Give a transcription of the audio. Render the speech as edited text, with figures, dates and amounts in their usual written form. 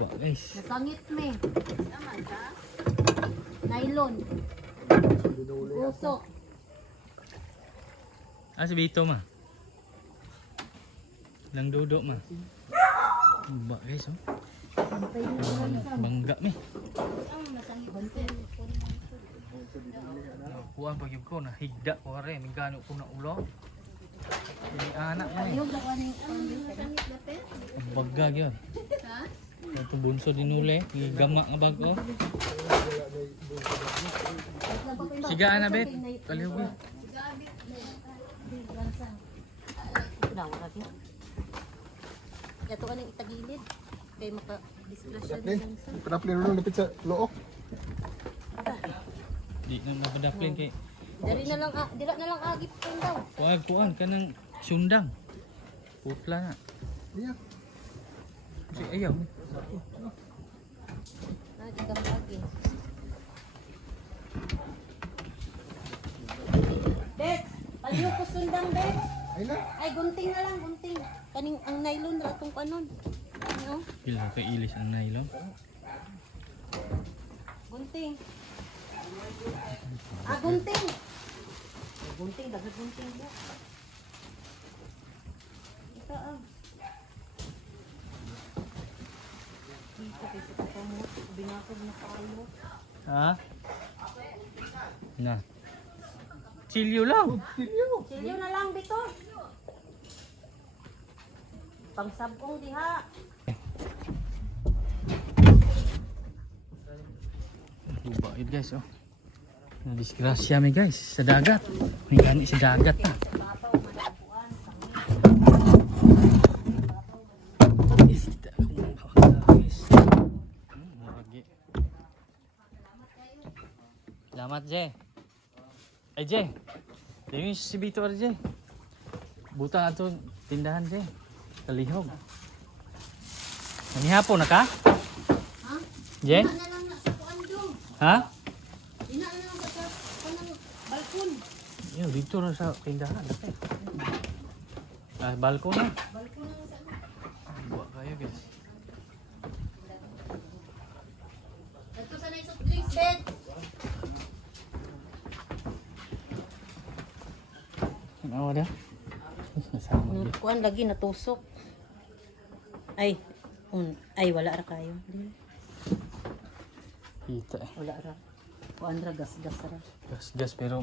Ba guys. Nasangit me. Nylon. Uso. Ah, si Bito ma. Lang dudok ma. Ba guys oh. Bangga me. Kuha pag yung ko na higda ko rin. Mingano ko na ulo. Ini anak mo eh. Bagga yun. Ito bunso din uli. Gama nga bago. Sigaan na bet. Kaliw bet. Yato ka ng itagilid. Kaya maka-disgrasya Okay. din sa. Padaplin rin lapit sa look. Di na napadaplin kay. Dira na lang agip ko daw. Kuhan ka ng sundang. Putla na. Iya. Si ayaw. Ikam lagi. Bet, paliw ko sundang bet. Ay na. Ay gunting na lang, gunting. Kaning ang nylon ra tong kanon. Ano? Pila ka ilis ang nylon. Gunting. Ah, gunting. Gunting, dagat gunting mo. Ito ah. Ito kasi pa mo, binakod na kayo. Ha? Na. Chilyo lang. Silyo na lang dito. Pangsabong diha. Bubait guys oh. Nadisgrasya mi guys sa dagat. May gani sa dagat ta. Yes, kita akong hawak guys. Lagi. Salamat Je. Ay Je. Dili si Bito ar Je. Butang ato tindahan Je. Kalihog. Nanihapon na ka? Ha? Je? Ina na lang na sa kuandong. Ha? Ina na lang sa kanang balkon. Yo, dito na sa tindahan dati. Ah, balkon na. Balkon na lang sa ano. Buwa kayo guys. Ito sa na soft drinks bed. Ano dah? Nasama dito. Kuan lagi natusok. Ay, ay wala ra kayo. Kita eh. Wala ra. Kuan ra gas-gas ra. Gas-gas pero